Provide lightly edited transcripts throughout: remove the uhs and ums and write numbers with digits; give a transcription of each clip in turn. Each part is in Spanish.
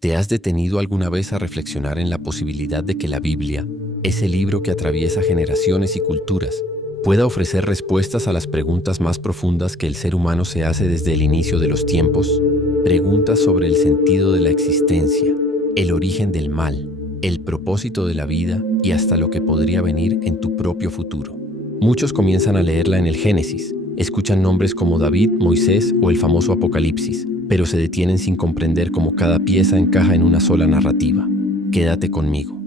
¿Te has detenido alguna vez a reflexionar en la posibilidad de que la Biblia, ese libro que atraviesa generaciones y culturas, pueda ofrecer respuestas a las preguntas más profundas que el ser humano se hace desde el inicio de los tiempos? Preguntas sobre el sentido de la existencia, el origen del mal, el propósito de la vida y hasta lo que podría venir en tu propio futuro. Muchos comienzan a leerla en el Génesis, escuchan nombres como David, Moisés o el famoso Apocalipsis, pero se detienen sin comprender cómo cada pieza encaja en una sola narrativa. Quédate conmigo,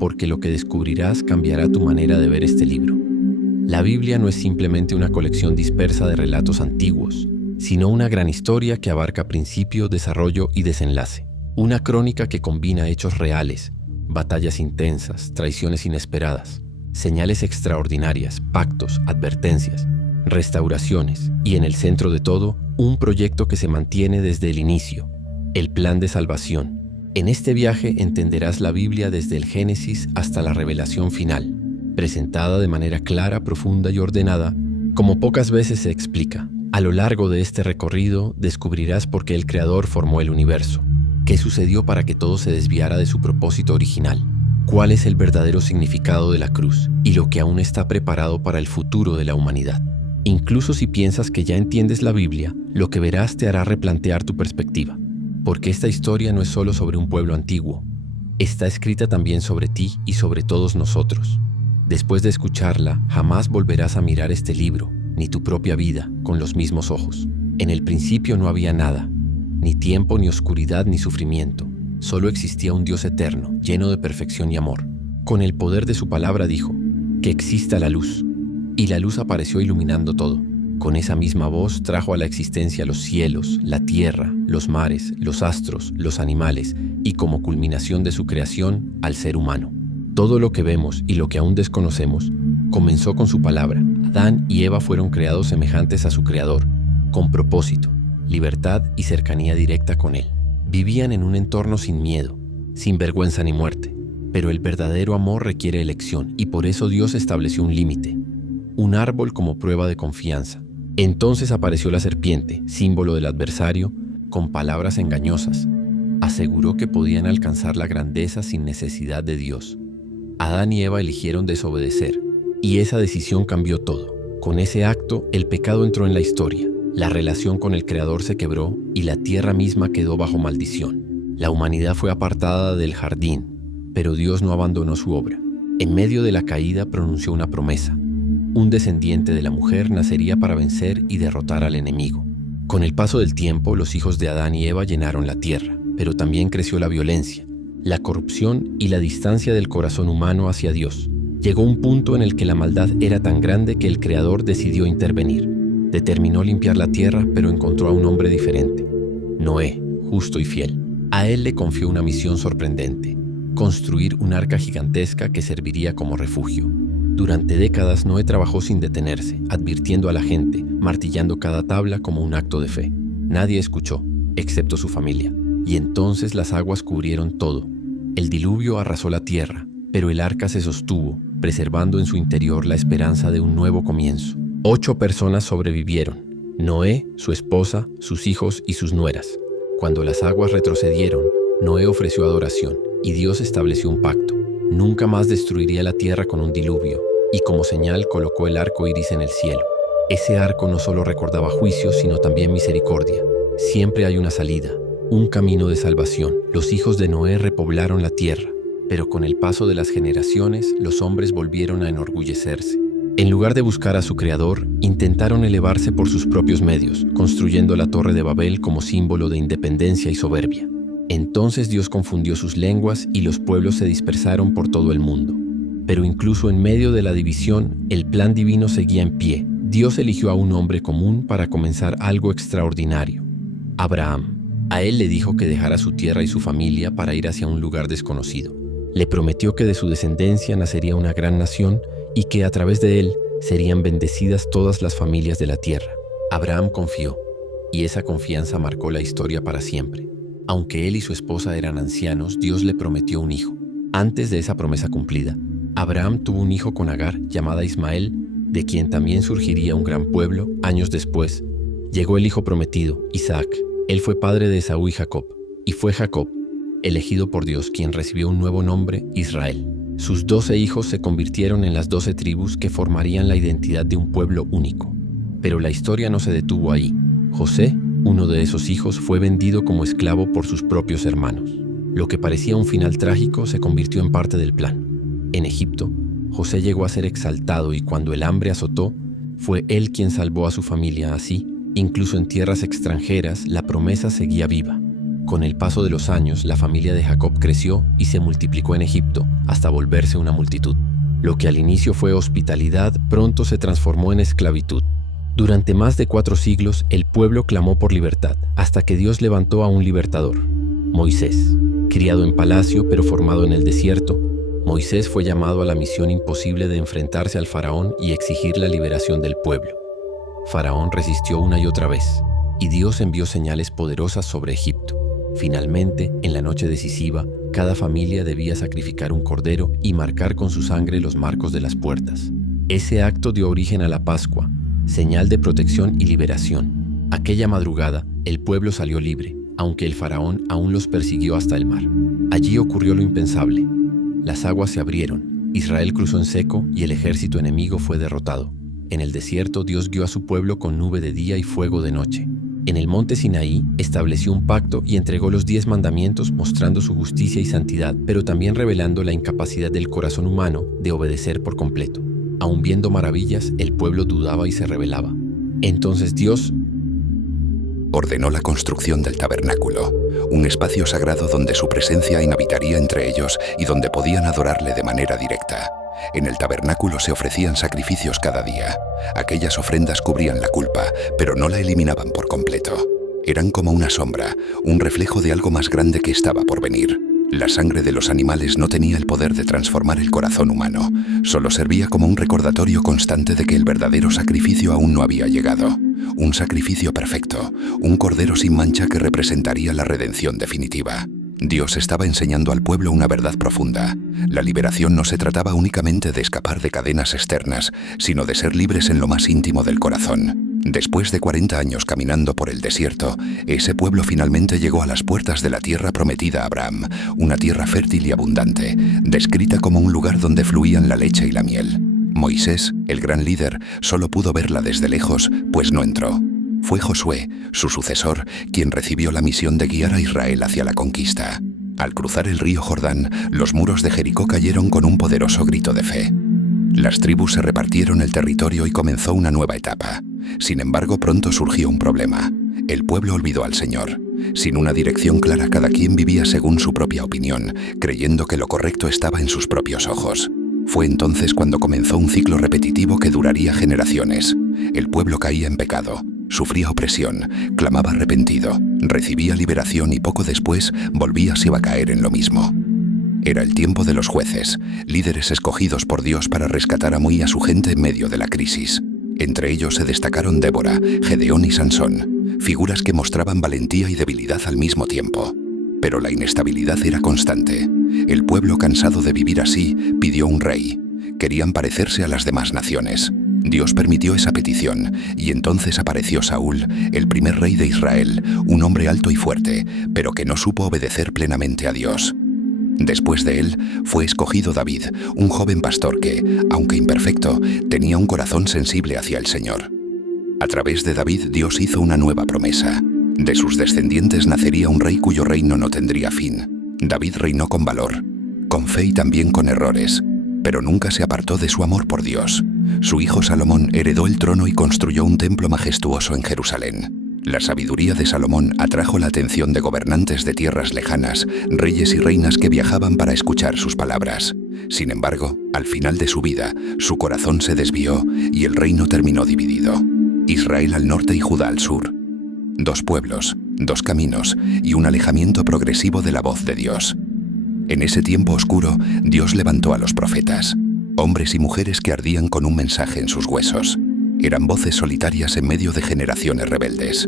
porque lo que descubrirás cambiará tu manera de ver este libro. La Biblia no es simplemente una colección dispersa de relatos antiguos, sino una gran historia que abarca principio, desarrollo y desenlace. Una crónica que combina hechos reales, batallas intensas, traiciones inesperadas, señales extraordinarias, pactos, advertencias, restauraciones y, en el centro de todo, un proyecto que se mantiene desde el inicio, el plan de salvación. En este viaje entenderás la Biblia desde el Génesis hasta la revelación final, presentada de manera clara, profunda y ordenada, como pocas veces se explica. A lo largo de este recorrido descubrirás por qué el Creador formó el universo, qué sucedió para que todo se desviara de su propósito original, cuál es el verdadero significado de la cruz y lo que aún está preparado para el futuro de la humanidad. Incluso si piensas que ya entiendes la Biblia, lo que verás te hará replantear tu perspectiva, porque esta historia no es solo sobre un pueblo antiguo, está escrita también sobre ti y sobre todos nosotros. Después de escucharla, jamás volverás a mirar este libro, ni tu propia vida, con los mismos ojos. En el principio no había nada, ni tiempo, ni oscuridad, ni sufrimiento. Solo existía un Dios eterno, lleno de perfección y amor. Con el poder de su palabra dijo, que exista la luz. Y la luz apareció iluminando todo. Con esa misma voz trajo a la existencia los cielos, la tierra, los mares, los astros, los animales y, como culminación de su creación, al ser humano. Todo lo que vemos y lo que aún desconocemos comenzó con su palabra. Adán y Eva fueron creados semejantes a su Creador, con propósito, libertad y cercanía directa con Él. Vivían en un entorno sin miedo, sin vergüenza ni muerte. Pero el verdadero amor requiere elección y por eso Dios estableció un límite, un árbol como prueba de confianza. Entonces apareció la serpiente, símbolo del adversario, con palabras engañosas. Aseguró que podían alcanzar la grandeza sin necesidad de Dios. Adán y Eva eligieron desobedecer, y esa decisión cambió todo. Con ese acto, el pecado entró en la historia. La relación con el Creador se quebró y la tierra misma quedó bajo maldición. La humanidad fue apartada del jardín, pero Dios no abandonó su obra. En medio de la caída pronunció una promesa. Un descendiente de la mujer nacería para vencer y derrotar al enemigo. Con el paso del tiempo, los hijos de Adán y Eva llenaron la tierra, pero también creció la violencia, la corrupción y la distancia del corazón humano hacia Dios. Llegó un punto en el que la maldad era tan grande que el Creador decidió intervenir. Determinó limpiar la tierra, pero encontró a un hombre diferente, Noé, justo y fiel. A él le confió una misión sorprendente: construir un arca gigantesca que serviría como refugio. Durante décadas Noé trabajó sin detenerse, advirtiendo a la gente, martillando cada tabla como un acto de fe. Nadie escuchó, excepto su familia. Y entonces las aguas cubrieron todo. El diluvio arrasó la tierra, pero el arca se sostuvo, preservando en su interior la esperanza de un nuevo comienzo. 8 personas sobrevivieron: Noé, su esposa, sus hijos y sus nueras. Cuando las aguas retrocedieron, Noé ofreció adoración y Dios estableció un pacto. Nunca más destruiría la tierra con un diluvio, y como señal colocó el arco iris en el cielo. Ese arco no solo recordaba juicio, sino también misericordia. Siempre hay una salida, un camino de salvación. Los hijos de Noé repoblaron la tierra, pero con el paso de las generaciones, los hombres volvieron a enorgullecerse. En lugar de buscar a su Creador, intentaron elevarse por sus propios medios, construyendo la Torre de Babel como símbolo de independencia y soberbia. Entonces Dios confundió sus lenguas y los pueblos se dispersaron por todo el mundo. Pero incluso en medio de la división, el plan divino seguía en pie. Dios eligió a un hombre común para comenzar algo extraordinario: Abraham. A él le dijo que dejara su tierra y su familia para ir hacia un lugar desconocido. Le prometió que de su descendencia nacería una gran nación y que a través de él serían bendecidas todas las familias de la tierra. Abraham confió, y esa confianza marcó la historia para siempre. Aunque él y su esposa eran ancianos, Dios le prometió un hijo. Antes de esa promesa cumplida, Abraham tuvo un hijo con Agar, llamada Ismael, de quien también surgiría un gran pueblo. Años después, llegó el hijo prometido, Isaac. Él fue padre de Esaú y Jacob, y fue Jacob elegido por Dios, quien recibió un nuevo nombre, Israel. Sus 12 hijos se convirtieron en las 12 tribus que formarían la identidad de un pueblo único. Pero la historia no se detuvo ahí. José, uno de esos hijos, fue vendido como esclavo por sus propios hermanos. Lo que parecía un final trágico se convirtió en parte del plan. En Egipto, José llegó a ser exaltado y cuando el hambre azotó, fue él quien salvó a su familia. Así, incluso en tierras extranjeras, la promesa seguía viva. Con el paso de los años, la familia de Jacob creció y se multiplicó en Egipto hasta volverse una multitud. Lo que al inicio fue hospitalidad, pronto se transformó en esclavitud. Durante más de 4 siglos, el pueblo clamó por libertad, hasta que Dios levantó a un libertador, Moisés. Criado en palacio, pero formado en el desierto, Moisés fue llamado a la misión imposible de enfrentarse al faraón y exigir la liberación del pueblo. Faraón resistió una y otra vez, y Dios envió señales poderosas sobre Egipto. Finalmente, en la noche decisiva, cada familia debía sacrificar un cordero y marcar con su sangre los marcos de las puertas. Ese acto dio origen a la Pascua, señal de protección y liberación. Aquella madrugada, el pueblo salió libre, aunque el faraón aún los persiguió hasta el mar. Allí ocurrió lo impensable. Las aguas se abrieron, Israel cruzó en seco y el ejército enemigo fue derrotado. En el desierto, Dios guió a su pueblo con nube de día y fuego de noche. En el monte Sinaí estableció un pacto y entregó los 10 mandamientos mostrando su justicia y santidad, pero también revelando la incapacidad del corazón humano de obedecer por completo. Aun viendo maravillas, el pueblo dudaba y se rebelaba. Entonces Dios ordenó la construcción del tabernáculo, un espacio sagrado donde su presencia inhabitaría entre ellos y donde podían adorarle de manera directa. En el tabernáculo se ofrecían sacrificios cada día. Aquellas ofrendas cubrían la culpa, pero no la eliminaban por completo. Eran como una sombra, un reflejo de algo más grande que estaba por venir. La sangre de los animales no tenía el poder de transformar el corazón humano, solo servía como un recordatorio constante de que el verdadero sacrificio aún no había llegado. Un sacrificio perfecto, un cordero sin mancha que representaría la redención definitiva. Dios estaba enseñando al pueblo una verdad profunda. La liberación no se trataba únicamente de escapar de cadenas externas, sino de ser libres en lo más íntimo del corazón. Después de 40 años caminando por el desierto, ese pueblo finalmente llegó a las puertas de la tierra prometida a Abraham, una tierra fértil y abundante, descrita como un lugar donde fluían la leche y la miel. Moisés, el gran líder, solo pudo verla desde lejos, pues no entró. Fue Josué, su sucesor, quien recibió la misión de guiar a Israel hacia la conquista. Al cruzar el río Jordán, los muros de Jericó cayeron con un poderoso grito de fe. Las tribus se repartieron el territorio y comenzó una nueva etapa. Sin embargo, pronto surgió un problema. El pueblo olvidó al Señor. Sin una dirección clara, cada quien vivía según su propia opinión, creyendo que lo correcto estaba en sus propios ojos. Fue entonces cuando comenzó un ciclo repetitivo que duraría generaciones. El pueblo caía en pecado, sufría opresión, clamaba arrepentido, recibía liberación y poco después volvía a caer en lo mismo. Era el tiempo de los jueces, líderes escogidos por Dios para rescatar y a su gente en medio de la crisis. Entre ellos se destacaron Débora, Gedeón y Sansón, figuras que mostraban valentía y debilidad al mismo tiempo. Pero la inestabilidad era constante. El pueblo, cansado de vivir así, pidió un rey. Querían parecerse a las demás naciones. Dios permitió esa petición, y entonces apareció Saúl, el primer rey de Israel, un hombre alto y fuerte, pero que no supo obedecer plenamente a Dios. Después de él, fue escogido David, un joven pastor que, aunque imperfecto, tenía un corazón sensible hacia el Señor. A través de David, Dios hizo una nueva promesa. De sus descendientes nacería un rey cuyo reino no tendría fin. David reinó con valor, con fe y también con errores, pero nunca se apartó de su amor por Dios. Su hijo Salomón heredó el trono y construyó un templo majestuoso en Jerusalén. La sabiduría de Salomón atrajo la atención de gobernantes de tierras lejanas, reyes y reinas que viajaban para escuchar sus palabras. Sin embargo, al final de su vida, su corazón se desvió y el reino terminó dividido. Israel al norte y Judá al sur. 2 pueblos, 2 caminos y un alejamiento progresivo de la voz de Dios. En ese tiempo oscuro, Dios levantó a los profetas, hombres y mujeres que ardían con un mensaje en sus huesos. Eran voces solitarias en medio de generaciones rebeldes.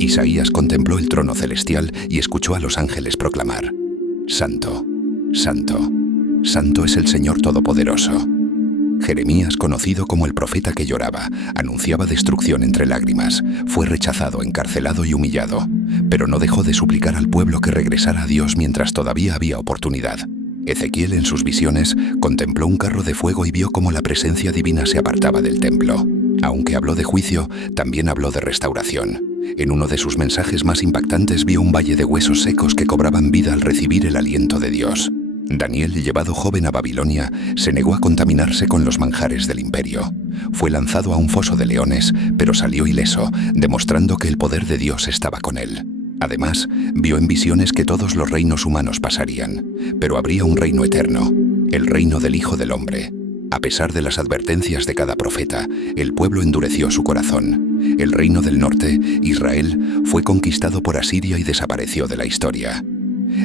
Isaías contempló el trono celestial y escuchó a los ángeles proclamar: Santo, Santo, Santo es el Señor Todopoderoso. Jeremías, conocido como el profeta que lloraba, anunciaba destrucción entre lágrimas. Fue rechazado, encarcelado y humillado. pero no dejó de suplicar al pueblo que regresara a Dios mientras todavía había oportunidad. Ezequiel, en sus visiones, contempló un carro de fuego y vio cómo la presencia divina se apartaba del templo. Aunque habló de juicio, también habló de restauración. En uno de sus mensajes más impactantes vio un valle de huesos secos que cobraban vida al recibir el aliento de Dios. Daniel, llevado joven a Babilonia, se negó a contaminarse con los manjares del imperio. Fue lanzado a un foso de leones, pero salió ileso, demostrando que el poder de Dios estaba con él. Además, vio en visiones que todos los reinos humanos pasarían, pero habría un reino eterno, el reino del Hijo del Hombre. A pesar de las advertencias de cada profeta, el pueblo endureció su corazón. El reino del norte, Israel, fue conquistado por Asiria y desapareció de la historia.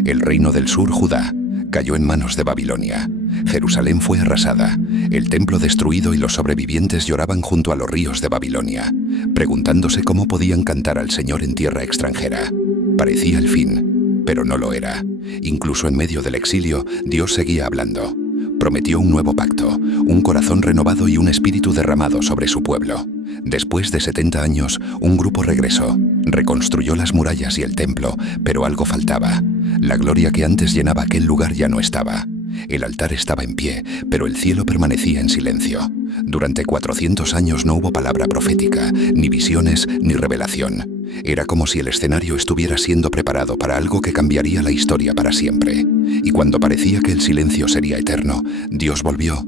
El reino del sur, Judá, cayó en manos de Babilonia. Jerusalén fue arrasada, el templo destruido y los sobrevivientes lloraban junto a los ríos de Babilonia, preguntándose cómo podían cantar al Señor en tierra extranjera. Parecía el fin, pero no lo era. Incluso en medio del exilio, Dios seguía hablando. Prometió un nuevo pacto, un corazón renovado y un espíritu derramado sobre su pueblo. Después de 70 años, un grupo regresó, reconstruyó las murallas y el templo, pero algo faltaba. La gloria que antes llenaba aquel lugar ya no estaba. El altar estaba en pie, pero el cielo permanecía en silencio. Durante 400 años no hubo palabra profética, ni visiones, ni revelación. Era como si el escenario estuviera siendo preparado para algo que cambiaría la historia para siempre. Y cuando parecía que el silencio sería eterno, Dios volvió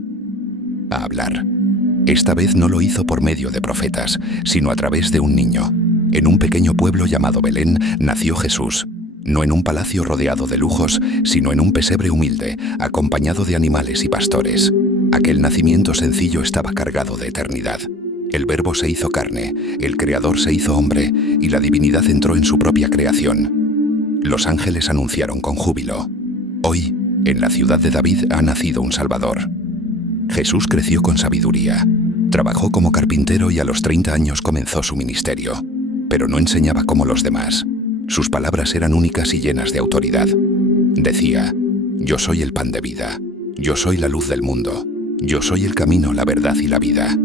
a hablar. Esta vez no lo hizo por medio de profetas, sino a través de un niño. En un pequeño pueblo llamado Belén nació Jesús. No en un palacio rodeado de lujos, sino en un pesebre humilde, acompañado de animales y pastores. Aquel nacimiento sencillo estaba cargado de eternidad. El Verbo se hizo carne, el Creador se hizo hombre, y la divinidad entró en su propia creación. Los ángeles anunciaron con júbilo: hoy, en la ciudad de David ha nacido un Salvador. Jesús creció con sabiduría. Trabajó como carpintero y a los 30 años comenzó su ministerio. Pero no enseñaba como los demás. Sus palabras eran únicas y llenas de autoridad. Decía: yo soy el pan de vida. Yo soy la luz del mundo. Yo soy el camino, la verdad y la vida.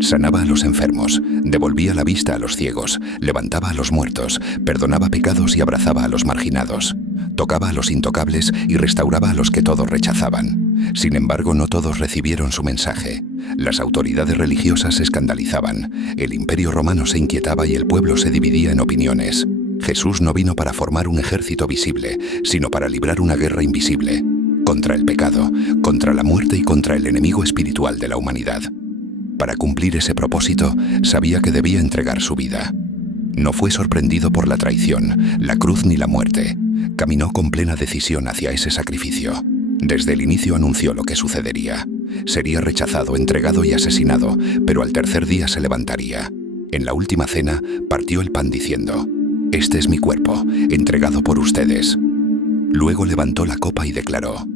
Sanaba a los enfermos, devolvía la vista a los ciegos, levantaba a los muertos, perdonaba pecados y abrazaba a los marginados. Tocaba a los intocables y restauraba a los que todos rechazaban. Sin embargo, no todos recibieron su mensaje. Las autoridades religiosas se escandalizaban, el imperio romano se inquietaba y el pueblo se dividía en opiniones. Jesús no vino para formar un ejército visible, sino para librar una guerra invisible, contra el pecado, contra la muerte y contra el enemigo espiritual de la humanidad. Para cumplir ese propósito, sabía que debía entregar su vida. No fue sorprendido por la traición, la cruz ni la muerte. Caminó con plena decisión hacia ese sacrificio. Desde el inicio anunció lo que sucedería. Sería rechazado, entregado y asesinado, pero al tercer día se levantaría. En la última cena, partió el pan diciendo: este es mi cuerpo, entregado por ustedes. Luego levantó la copa y declaró: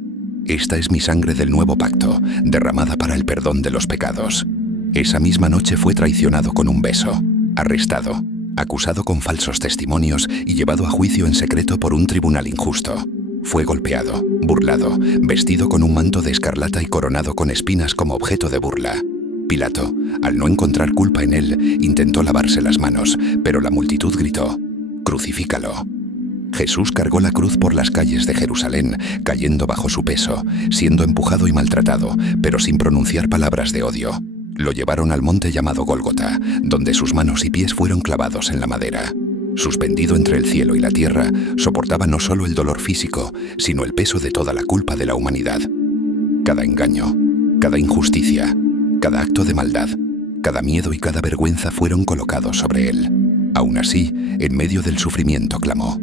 esta es mi sangre del nuevo pacto, derramada para el perdón de los pecados. Esa misma noche fue traicionado con un beso, arrestado, acusado con falsos testimonios y llevado a juicio en secreto por un tribunal injusto. Fue golpeado, burlado, vestido con un manto de escarlata y coronado con espinas como objeto de burla. Pilato, al no encontrar culpa en él, intentó lavarse las manos, pero la multitud gritó: «Crucifícalo». Jesús cargó la cruz por las calles de Jerusalén, cayendo bajo su peso, siendo empujado y maltratado, pero sin pronunciar palabras de odio. Lo llevaron al monte llamado Gólgota, donde sus manos y pies fueron clavados en la madera. Suspendido entre el cielo y la tierra, soportaba no solo el dolor físico, sino el peso de toda la culpa de la humanidad. Cada engaño, cada injusticia, cada acto de maldad, cada miedo y cada vergüenza fueron colocados sobre él. Aún así, en medio del sufrimiento clamó: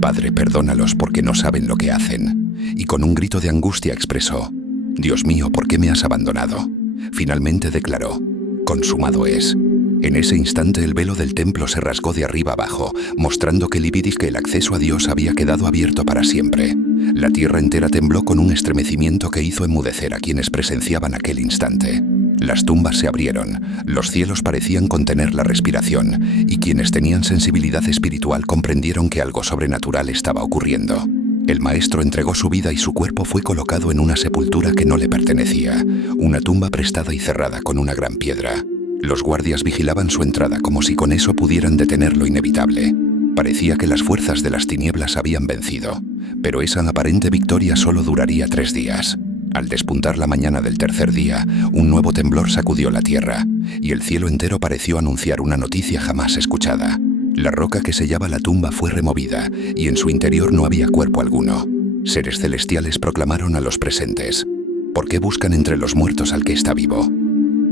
«Padre, perdónalos porque no saben lo que hacen». Y con un grito de angustia expresó: «Dios mío, ¿por qué me has abandonado?». Finalmente declaró: «Consumado es». En ese instante el velo del templo se rasgó de arriba abajo, mostrando que el acceso a Dios había quedado abierto para siempre. La tierra entera tembló con un estremecimiento que hizo enmudecer a quienes presenciaban aquel instante. Las tumbas se abrieron, los cielos parecían contener la respiración, y quienes tenían sensibilidad espiritual comprendieron que algo sobrenatural estaba ocurriendo. El maestro entregó su vida y su cuerpo fue colocado en una sepultura que no le pertenecía, una tumba prestada y cerrada con una gran piedra. Los guardias vigilaban su entrada como si con eso pudieran detener lo inevitable. Parecía que las fuerzas de las tinieblas habían vencido, pero esa aparente victoria solo duraría 3 días. Al despuntar la mañana del tercer día, un nuevo temblor sacudió la tierra, y el cielo entero pareció anunciar una noticia jamás escuchada. La roca que sellaba la tumba fue removida, y en su interior no había cuerpo alguno. Seres celestiales proclamaron a los presentes: ¿por qué buscan entre los muertos al que está vivo?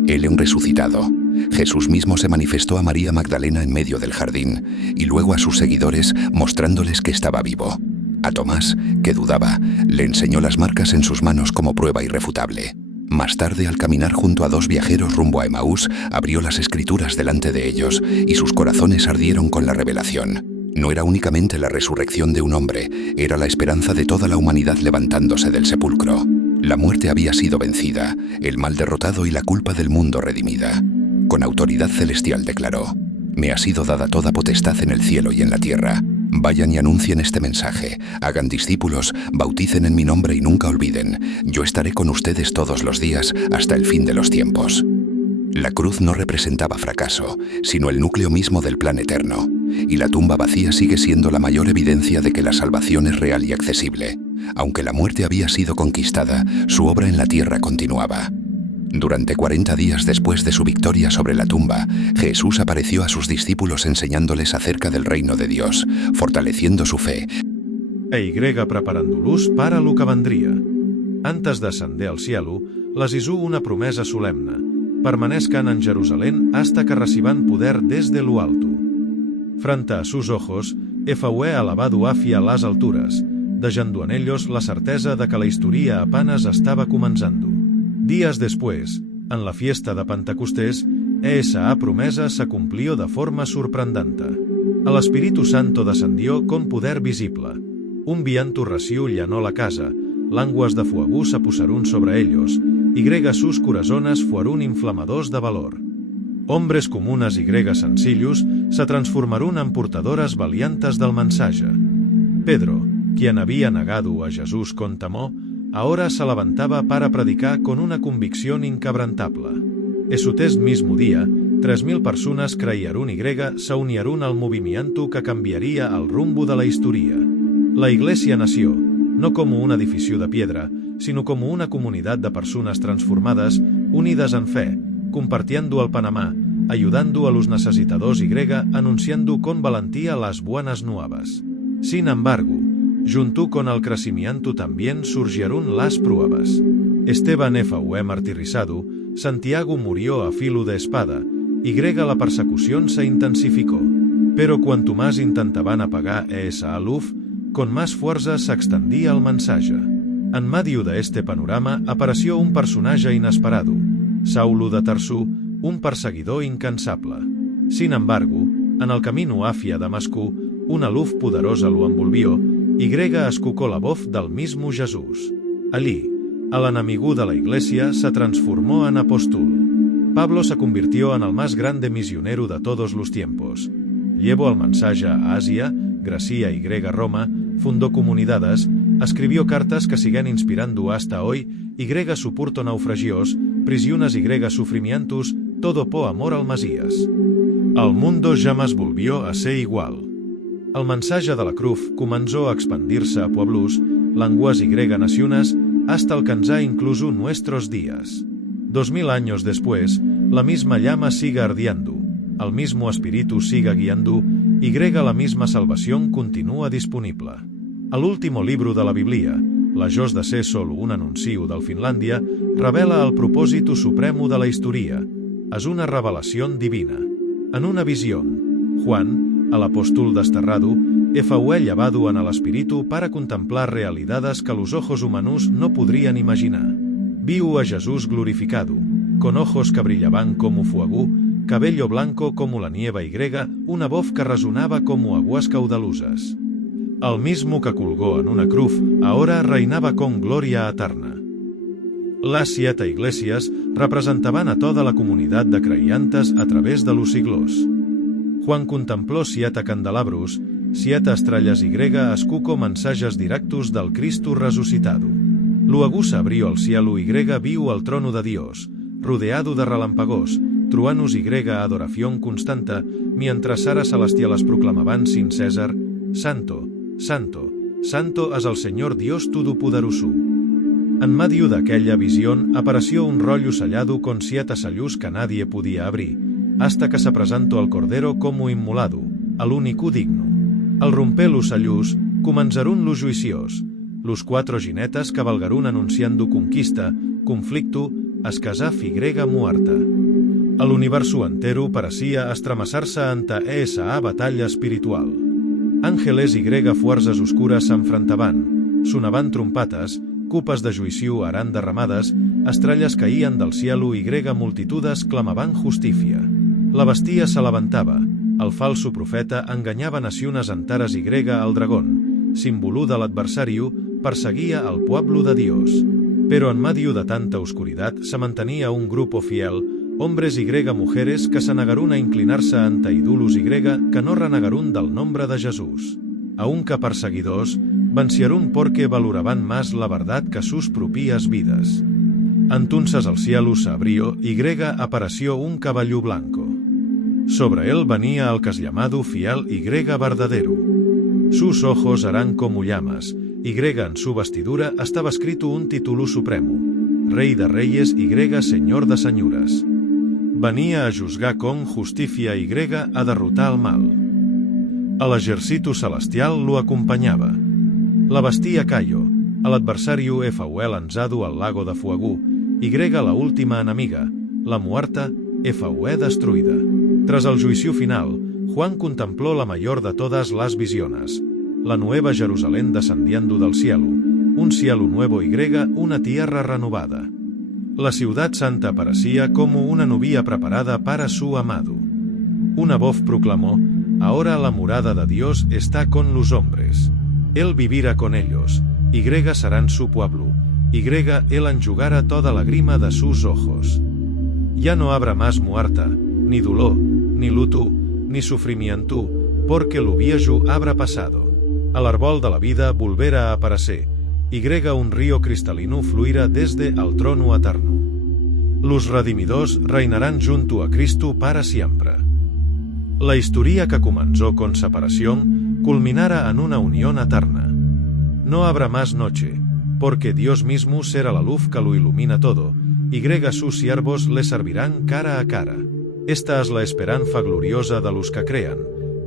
Él es un resucitado. Jesús mismo se manifestó a María Magdalena en medio del jardín, y luego a sus seguidores mostrándoles que estaba vivo. A Tomás, que dudaba, le enseñó las marcas en sus manos como prueba irrefutable. Más tarde, al caminar junto a 2 viajeros rumbo a Emaús, abrió las escrituras delante de ellos, y sus corazones ardieron con la revelación. No era únicamente la resurrección de un hombre, era la esperanza de toda la humanidad levantándose del sepulcro. La muerte había sido vencida, el mal derrotado y la culpa del mundo redimida. Con autoridad celestial declaró: «Me ha sido dada toda potestad en el cielo y en la tierra. Vayan y anuncien este mensaje, hagan discípulos, bauticen en mi nombre y nunca olviden, yo estaré con ustedes todos los días hasta el fin de los tiempos». La cruz no representaba fracaso, sino el núcleo mismo del plan eterno, y la tumba vacía sigue siendo la mayor evidencia de que la salvación es real y accesible. Aunque la muerte había sido conquistada, su obra en la tierra continuaba. Durante 40 días después de su victoria sobre la tumba, Jesús apareció a sus discípulos enseñándoles acerca del reino de Dios, fortaleciendo su fe. Preparant-los para lo que vendria. Antes d'ascender al cielo, les hizo una promesa solemne: permanezcan en Jerusalén hasta que reciban poder desde lo alto. Frente a sus ojos, fue alabado hacia las alturas, dejando en ellos la certeza de que la historia apenas estaba comenzando. Días después, en la fiesta de Pentecostés, esa promesa se cumplió de forma sorprendente. El Espíritu Santo descendió con poder visible. Un viento recio llenó la casa, lenguas de fuego se posaron sobre ellos, y sus corazones fueron inflamadors de valor. Hombres comunes y sencillos se transformaron en portadores valientes del mensaje. Pedro, quien había negado a Jesús con temor, ahora se levantaba para predicar con una convicción inquebrantable. Ese mismo día, 3.000 personas creyeron y se unieron al movimiento que cambiaría el rumbo de la historia. La Iglesia nació, no como un edificio de piedra, sino como una comunidad de personas transformadas, unidas en fe, compartiendo el Panamá, ayudando a los necesitados y anunciando con valentía las buenas nuevas. Sin embargo, junto con el crecimiento también surgieron las pruebas. Esteban fue martirizado, Santiago murió a filo de espada, y la persecución se intensificó. Pero cuanto más intentaban apagar esa luz, con más fuerza se extendía el mensaje. En medio de este panorama apareció un personaje inesperado, Saulo de Tarsú, un perseguidor incansable. Sin embargo, en el camino hacia Damasco, una luz poderosa lo envolvió, y escuchó la voz del mismo Jesús. Allí, el enemigo de la Iglesia se transformó en apóstol. Pablo se convirtió en el más grande misionero de todos los tiempos. Llevó el mensaje a Asia, Grecia y Roma, fundó comunidades, escribió cartas que siguen inspirando hasta hoy, y soportó naufragios, prisiones y sufrimientos, todo por amor al Mesías. El mundo jamás volvió a ser igual. El mensaje de la cruz comenzó a expandirse a pueblos, lenguas y naciones, hasta alcanzar incluso nuestros días. 2000 años después, la misma llama sigue ardiendo, el mismo espíritu sigue guiando, y la misma salvación continúa disponible. El último libro de la Biblia, lejos de ser solo un anuncio del Finlàndia, revela el propósito supremo de la historia. Es una revelación divina. En una visión, Juan, el apóstol desterrado, fue llevado en el espíritu para contemplar realidades que los ojos humanos no podrían imaginar. Vio a Jesús glorificado, con ojos que brillaban como fuego, cabello blanco como la nieve y una voz que resonaba como aguas caudalosas. El mismo que colgó en una cruz, ahora reinaba con gloria eterna. Las 7 iglesias representaban a toda la comunidad de creyentes a través de los siglos. Juan contempló 7 candelabros, 7 estrellas y escuchó mensajes directos del Cristo resucitado. Luego se abrió el cielo y vio el trono de Dios, rodeado de relámpagos, truanus y adoración constanta, mientras Sara celestiales proclamaban sin césar, Santo, Santo, Santo és el Senyor Dios Todopoderoso. En medio d'aquella visión apareció un rollo sellado con 7 sellos que nadie podía abrir, hasta que se presentó al Cordero como inmolado, al único digno. Al romper los sellos, començarun los juiciós, los 4 ginetes cabalgarun anunciando conquista, conflicto, escasà figrega muerta. A l'universo entero parecia estremassar-se ante esa batalla espiritual. Àngeles y fuerzas oscuras s'enfrontaven, sonaven trompates, copes de juicio eran derramades, estrelles caïen del cielo y multitudes clamaven justícia. La bestia se levantava, el falso profeta enganyava nacions enteres y al dragón, símbolo de l'adversariu, perseguia al pueblo de Dios. Pero en medio de tanta oscuridad se mantenía un grupo fiel, hombres y mujeres que se negarun a inclinarse ante ídolos y que no renegarun del nombre de Jesús. Aunque perseguidors, vencierun porque valoraban más la verdad que sus propias vidas. Entonces el cielo se abrió y apareció un caballo blanco. Sobre él venía el que es llamado fiel y verdadero. Sus ojos eran como llamas, y en su vestidura estaba escrito un título supremo, Rey de Reyes y Señor de Senyores. Venia a juzgar con justicia y a derrotar el mal. El ejército celestial lo acompanyava. La bestia Caio, l'adversariu fue lanzado al lago de fuego, y la última enemiga, la muerta, fue destruida. Tras el juicio final, Juan contempló la mayor de todas las visiones, la nueva Jerusalén descendiendo del cielo, un cielo nuevo y una tierra renovada. La ciudad santa parecía como una novia preparada para su amado. Una voz proclamó, ahora la morada de Dios está con los hombres. Él vivirá con ellos, y serán su pueblo, y él enjugará toda lágrima de sus ojos. Ya no habrá más muerta, ni dolor, ni luto, ni sufrimiento, porque lo viejo habrá pasado. Al árbol de la vida volverá a aparecer, y un río cristalino fluirá desde el trono eterno. Los redimidors reinarán junto a Cristo para siempre. La historia que comenzó con separación culminará en una unión eterna. No habrá más noche, porque Dios mismo será la luz que lo ilumina todo, y sus siervos le servirán cara a cara. Esta es la esperanza gloriosa de los que crean,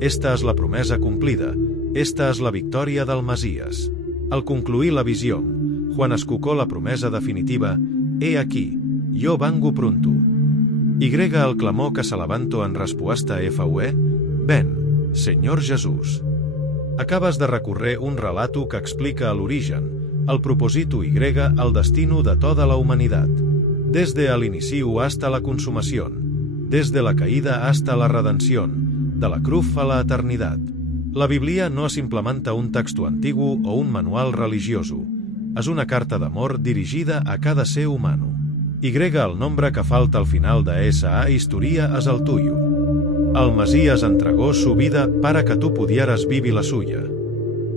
esta es la promesa cumplida, esta es la victoria del Mesías. Al concluir la visión, Juan escuchó la promesa definitiva, he aquí, yo vengo pronto. Y el clamor que se levantó en respuesta fue, ven, Señor Jesús. Acabas de recorrer un relato que explica l'origen, el propósito y el destino de toda la humanidad. Desde el inicio hasta la consumación, desde la caída hasta la redención, de la cruz a la eternidad. La Biblia no es simplemente un texto antiguo o un manual religioso, es una carta d'amor dirigida a cada ser humano. Y el nombre que falta al final de esa historia es el tuyo. El Mesías entregó su vida para que tú pudieras vivir la suya.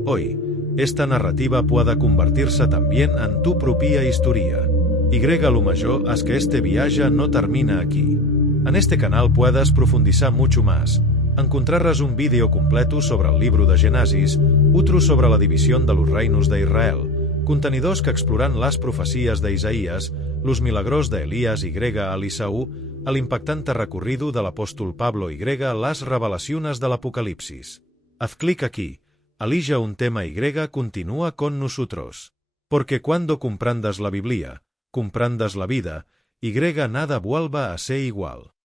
Hoy, esta narrativa pueda convertirse también en tu propia historia. Y lo mayor es que este viaje no termina aquí. En este canal puedes profundizar mucho más. Encontrarás un vídeo completo sobre el libro de Génesis, otro sobre la división de los reinos de Israel, contenidors que exploran las profecías de Isaías, los milagros de Elías y a Eliseu, el impactante recorrido del apóstol Pablo y las revelaciones del Apocalipsis. Haz clic aquí, elige un tema y continúa con nosotros. Porque cuando comprendas la Biblia, comprendas la vida, y nada vuelva a ser igual.